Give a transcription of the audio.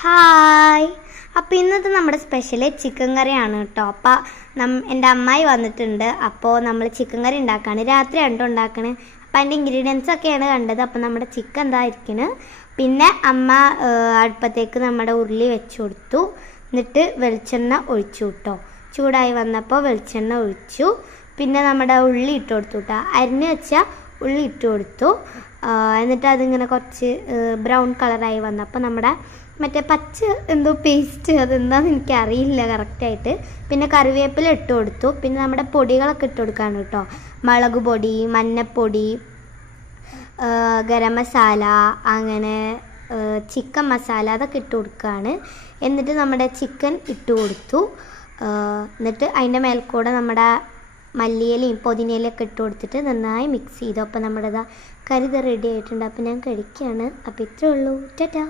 Hi. അപ്പോൾ ഇന്നത്തെ നമ്മുടെ സ്പെഷ്യൽ ചിക്കൻ കറിയാണ് കേട്ടോ. അപ്പോൾ എൻ്റെ അമ്മായി വന്നിട്ടുണ്ട്. അപ്പോൾ നമ്മൾ ചിക്കൻ കറി ഉണ്ടാക്കുകയാണ്. രാത്രിയാണ് കേട്ടോ ഉണ്ടാക്കണത്. അപ്പോൾ അതിൻ്റെ ഇൻഗ്രീഡിയൻസ് ഒക്കെയാണ് കണ്ടത്. അപ്പോൾ നമ്മുടെ ചിക്കൻ എന്തായിരിക്കണം. പിന്നെ അമ്മ അടുപ്പത്തേക്ക് നമ്മുടെ ഉരുളി വെച്ച് കൊടുത്തു. എന്നിട്ട് വെളിച്ചെണ്ണ ഒഴിച്ചു കേട്ടോ. ചൂടായി വന്നപ്പോൾ വെളിച്ചെണ്ണ ഒഴിച്ചു. പിന്നെ നമ്മുടെ ഉള്ളി ഇട്ട് കൊടുത്തു കേട്ടോ. അരിഞ്ഞ് വെച്ചാൽ ഉള്ളി ഇട്ട് കൊടുത്തു. എന്നിട്ട് അതിങ്ങനെ കുറച്ച് ബ്രൗൺ കളറായി വന്നപ്പോൾ നമ്മുടെ മറ്റേ പച്ച എന്തോ പേസ്റ്റ് അതെന്താണെന്ന് എനിക്കറിയില്ല കറക്റ്റായിട്ട്. പിന്നെ കറിവേപ്പില ഇട്ട് കൊടുത്തു. പിന്നെ നമ്മുടെ പൊടികളൊക്കെ ഇട്ട് കൊടുക്കുകയാണ് കേട്ടോ. മുളക് പൊടി, മഞ്ഞൾപ്പൊടി, ഗരം മസാല, അങ്ങനെ ചിക്കൻ മസാല അതൊക്കെ ഇട്ട് കൊടുക്കുകയാണ്. എന്നിട്ട് നമ്മുടെ ചിക്കൻ ഇട്ട് കൊടുത്തു. എന്നിട്ട് അതിൻ്റെ മേൽക്കൂടെ നമ്മുടെ മല്ലിയിലയും പുതിനയിലൊക്കെ ഇട്ട് കൊടുത്തിട്ട് നന്നായി മിക്സ് ചെയ്തു. അപ്പോൾ നമ്മുടെ കറി റെഡി ആയിട്ടുണ്ട്. അപ്പോൾ ഞാൻ കഴിക്കുകയാണ്. അപ്പോൾ ഇത്രയേ ഉള്ളൂ. ടാറ്റാ.